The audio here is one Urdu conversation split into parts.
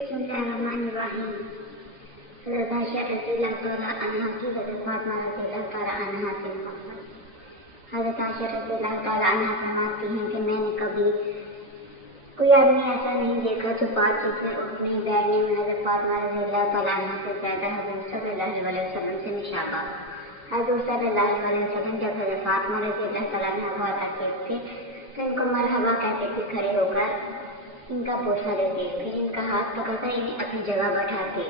بسم اللہ الرحمن الرحیم۔ حضرت عائشہ رضی اللہ تعالیٰ عنہا کی حضرت فاطمہ رضی اللہ تعالیٰ عنہا سے محبت۔ حضرت عائشہ رضی اللہ تعالیٰ عنہا فرماتی ہیں کہ میں نے کبھی کوئی آدمی ایسا نہیں دیکھا جو 5 چیز سے اٹھنے بیٹھنے میں حضرت فاطمہ رضی اللہ تعالیٰ عنہا سے زیادہ حضور صلی اللہ علیہ وسلم سے مشابہ۔ حضور صلی اللہ علیہ وسلم جب حضرت فاطمہ رضی اللہ تعالیٰ عنہا بہت آتے تھے تو ان کو مرحبا کہتے تھے، کھڑے ہو کر ان کا بوسہ لیتے، پھر ان کا ہاتھ پکڑ کر انہیں اپنی جگہ بٹھاتے،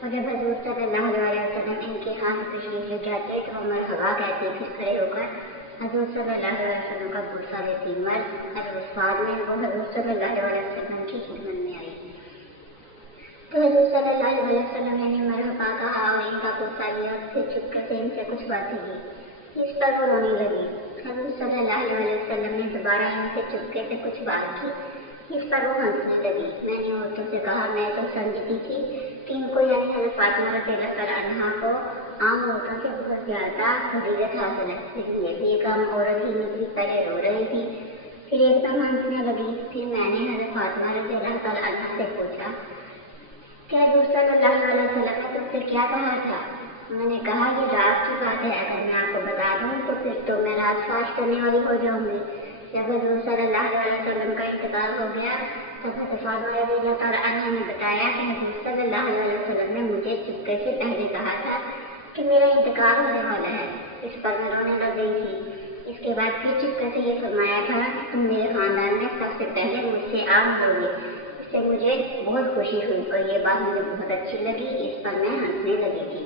اور جب حضور صلی اللہ علیہ وسلم ان کے ہاتھ میں تشریف لے جاتے تو وہ مرحبا کہتے، پھر کھڑے ہو کر حضور صلی اللہ علیہ وسلم کا بوسہ لیتی۔ ہر اس بعد میں وہ حضور صلی اللہ علیہ وسلم کی خدمت میں آئی تو حضور صلی اللہ علیہ وسلم نے انہیں مرحبا کہا اور ان کا بوسہ لیا، اور پھر چپکے سے ان سے کچھ باتیں کی۔ اس پر وہ رونے لگی۔ حضور صلی اللہ علیہ وسلم نے دوبارہ ان سے چپکے سے کچھ بات کی، اس پر وہ ہنسنے لگی۔ میں نے عورتوں سے کہا، میں تو سمجھتی تھی کہ ان کو یعنی حضرت فاطمہ رضی اللہ تعالیٰ عنہا کو عام عورتوں سے بہت زیادہ فضیلت حاصل ہے، لیکن یہ بھی ایک عام عورت ہی نکلی۔ پہلے رو رہی تھی، پھر ایک دم ہنسنے لگی۔ پھر میں نے حضرت فاطمہ رضی اللہ تعالیٰ عنہا سے پوچھا کہ حضور صلی اللہ علیہ وسلم نے تم سے کیا کہا تھا؟ انہوں نے کہا، یہ راز کی بات ہے، اگر میں آپ کو بتا دوں تو پھر تو میں راز فاش کرنے والی ہو جاؤں گی۔ جب حضور صلی اللہ علیہ وسلم کا انتقال ہو گیا تب حضرت فاطمہ رضی اللہ تعالیٰ عنہا نے بتایا کہ حضور صلی اللہ علیہ وسلم نے مجھے چپکے سے پہلے کہا تھا کہ میرا انتقال ہونے والا ہے۔ اس پر میں رونے لگ گئی تھی۔ اس کے بعد پھر چپکے سے یہ فرمایا تھا کہ تم میرے خاندان میں سب سے پہلے مجھ سے آپ ملو گے۔ اس سے مجھے بہت خوشی ہوئی اور یہ بات مجھے بہت اچھی لگی۔ اس پر میں ہنسنے لگی تھی۔